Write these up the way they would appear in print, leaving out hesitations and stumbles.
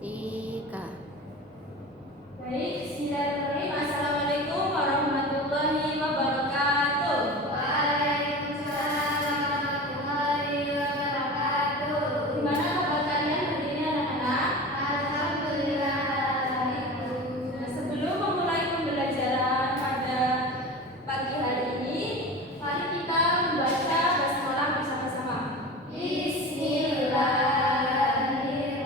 Tiga. Baik, bismillahirrahmanirrahim. Assalamualaikum warahmatullahi wabarakatuh. Waalaikumsalam warahmatullahi wabarakatuh. Gimana kabar kalian hari ini anak-anak? Alhamdulillah. Nah, sebelum memulai pembelajaran pada pagi hari ini, mari kita membaca basmalah bersama-sama. Bismillahirrahmanirrahim.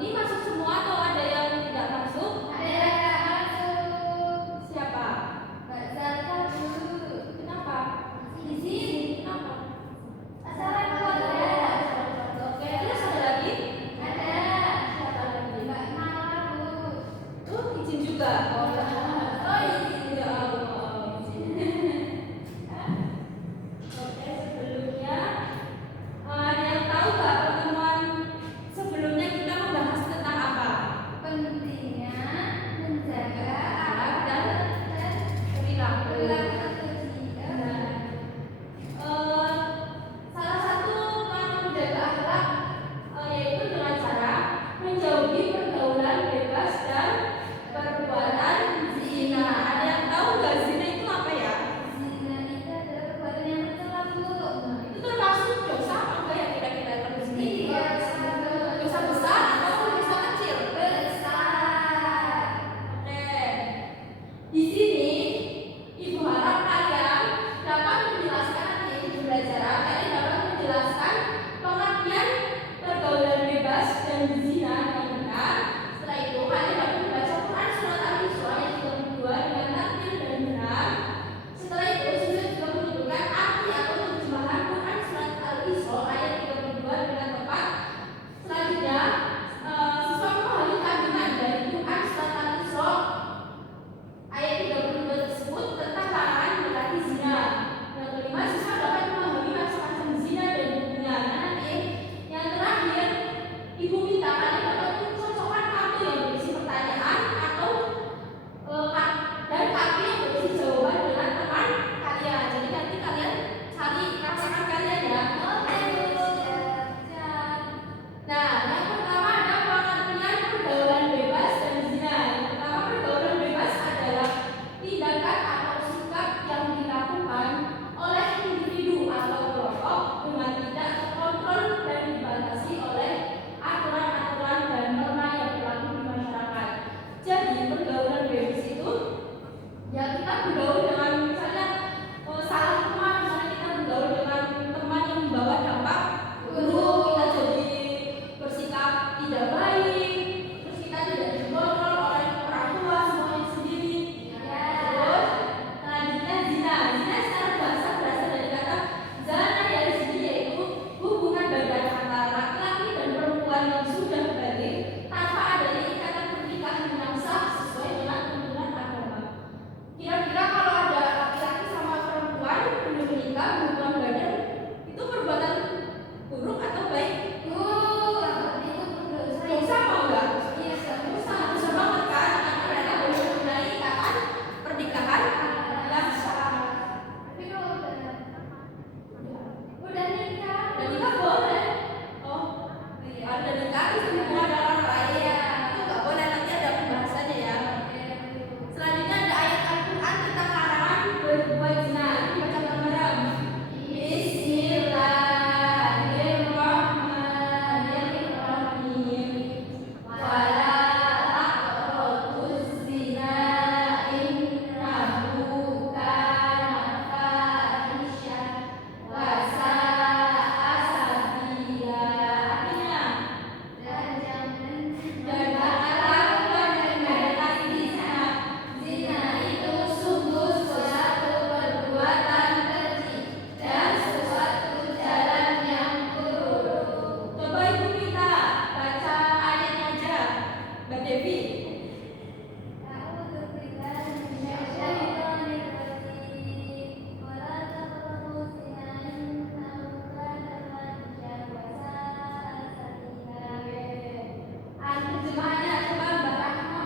Ini masuk semua atau ada yang tidak masuk? Ada yang tak masuk. Siapa? Mbak Zalfa dulu. Kenapa? Di sini. Kenapa? Assalamualaikum. Oke, terus ada lagi? Ada. Siapa lagi? Mbak Nala, Bu. Oh, izin juga. Oh, izin ya Allah. Oke, sebelumnya ada yang tahu nggak pertemuan sebelumnya kita membahas tentang apa? Pentingnya menjaga Akhlak dan dan perilaku. perilaku kita. Salah satu cara menjaga akhlak yaitu dengan cara menjauhi pergaulan bebas dan perbuatan zina. Ada yang tahu nggak zina itu apa ya? Zina itu adalah perbuatan yang tercela, Bu. Itu termasuk dosa apa enggak ya kira-kira kalau zina itu? Iya, Dosa besar atau dosa kecil? besar. Oke. Di sini Ibu harap kalian dapat menjelaskan nanti di pembelajaran kalian dapat menjelaskan pengertian pergaulan bebas dan zina yang benar. Setelah itu kalian dapat membaca Quran surat Al-Isra ayat 32 dengan tartil dan benar. Setelah itu siswa juga menunjukkan arti atau terjemahan Quran surat Al-Isra ayat 32 dengan tepat. Selanjutnya siswa memahami kandungan dari Quran surat Al-Isra ayat 32 tersebut tentang larangan mendekati zina. Yang kelima, siswa dapat memahami macam-macam zina dan hukumnya. Nah, nanti yang terakhir, Ibu minta kalian dapat mencocokkan kartu yang berisi pertanyaan atau dan kartu yang berisi jawaban dengan teman kalian. Jadi nanti kalian cari pasangan kalian ya. Oke, Bu. Siap. Nah, yang pertama ada pengertian pergaulan bebas dan zina. Yang pertama, pergaulan bebas adalah tindakan atau sikap yang dilakukan oleh individu atau kelompok dengan tidak terkontrol dan dibatasi oleh aturan-aturan dan norma yang berlaku di masyarakat. Jadi, pergaulan bebas itu ya kita bergaul dengan misalnya salah teman, misalnya kita bergaul dengan teman yang membawa dampak buruk, kita jadi bersikap tidak baik, terus kita tidak dikontrol oleh orang tua semuanya sendiri. Terus selanjutnya zina. Zina secara bahasa berasal dari kata zana dari sini yaitu hubungan badan antara laki-laki dan perempuan yang sudah balik tanpa adanya ikatan pernikahan yang sah sesuai dengan tuntunan agama. Kira-kira kalau ada laki-laki sama perempuan belum menikah hubungan badan itu perbuatan buruk atau baik? Bu, itu berdosa. Dosa apa enggak? Iya, Dosa, dosa banget kan? Karena mereka belum mempunyai ikatan pernikahan yang sah. Tapi kalau udah nikah. Dan nikah boleh. Oh, Iya. ada nikah itu hubungan dengan orang lain. Itu nggak boleh, nanti ada pembahasannya ya. Selanjutnya ada ayat Al-Quran tentang larangan berbuat zina. Ini baca bareng-bareng. Bismillahirrahmanirrahim. Wala taqrabuz zina innahu kana fahisyan wa sa'a sabila. Artinya Dan jangan lakukan dan mendekati zina. zina itu sungguh suatu perbuatan keji dan suatu jalan yang buruk. Coba Ibu minta baca ayatnya aja, Mbak Devi. A'udzu billahi minasyaitonir rajim. Wala taqrabu zina innahu kana fahisyan wa sa'a sabila. Terjemahannya coba Mbak Rahma.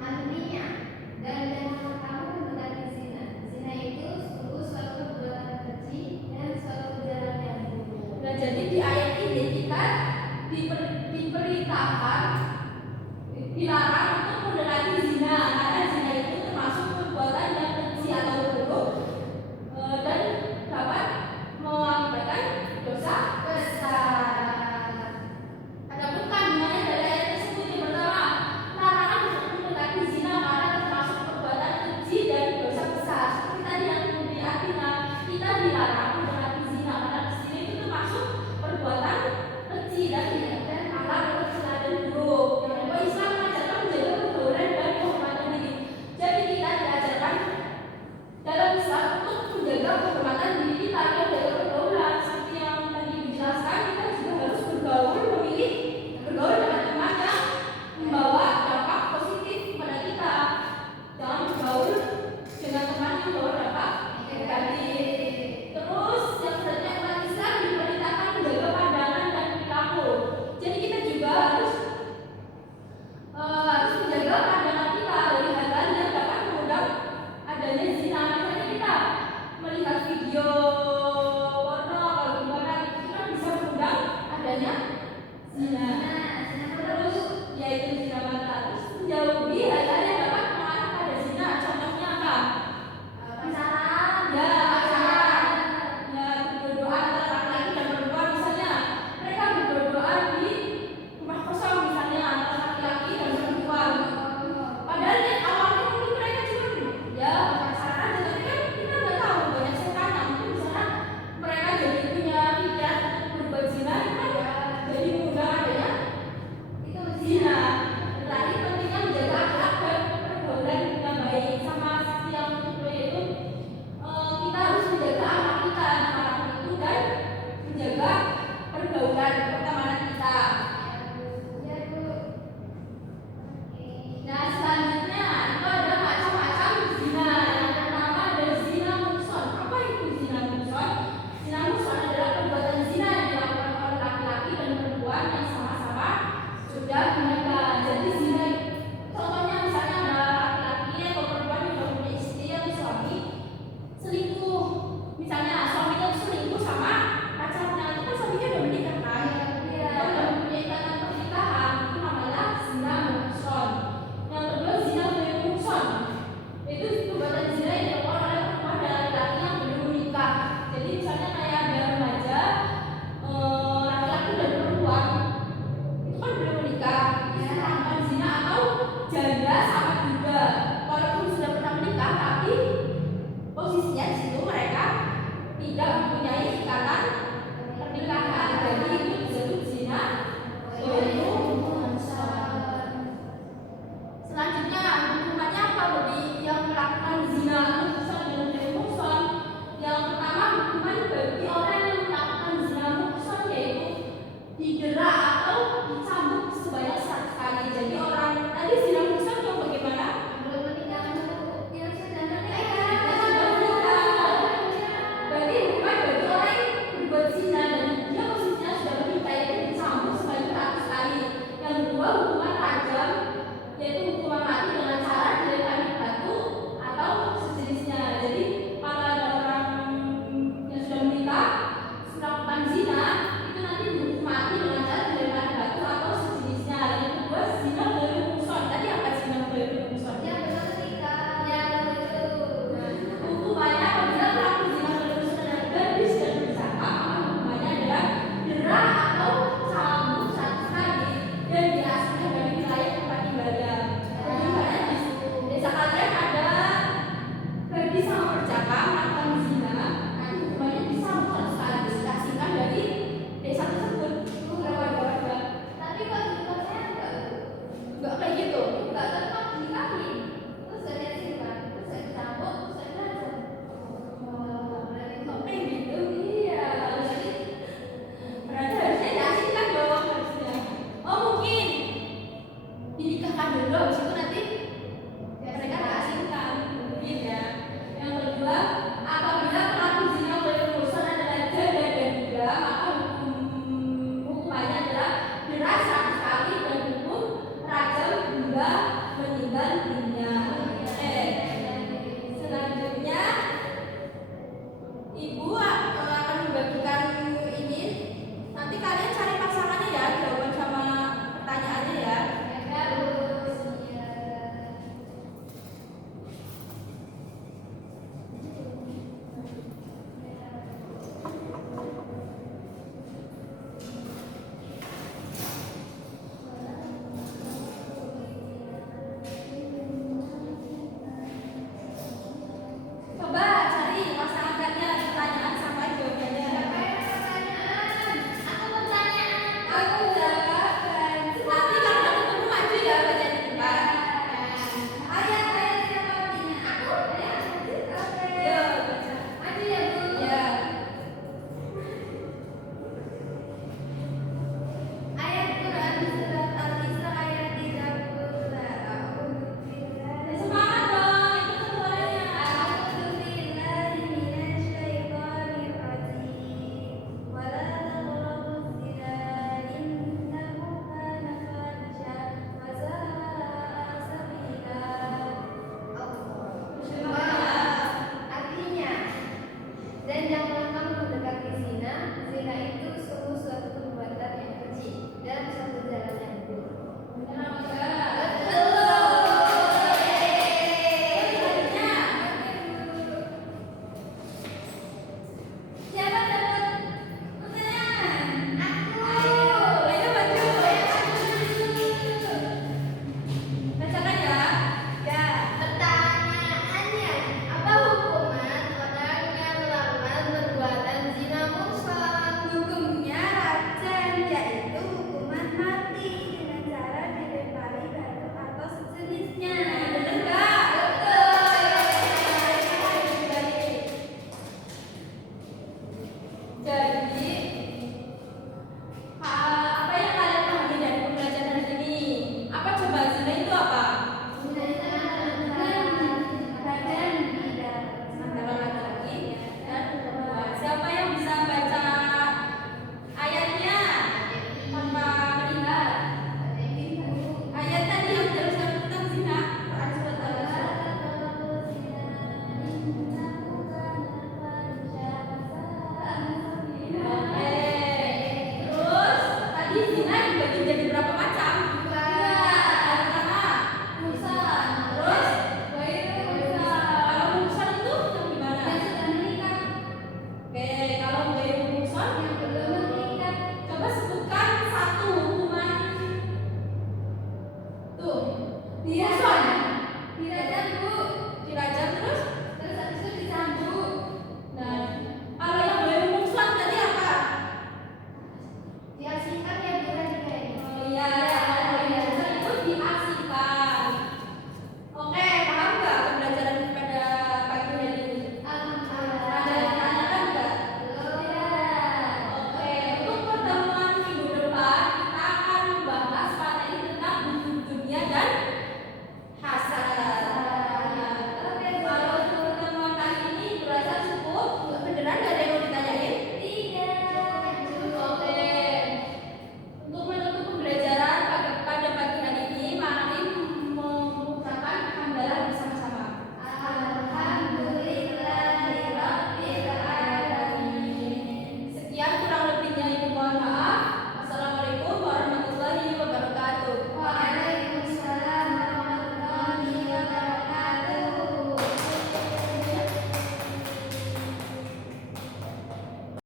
Artinya, dan janganlah kamu mendekati zina. Zina itu sungguh suatu perbuatan keji dan suatu jalan yang buruk. Nah, jadi di ayat kita diperintahkan, dilarang untuk mendekati zina. Nah,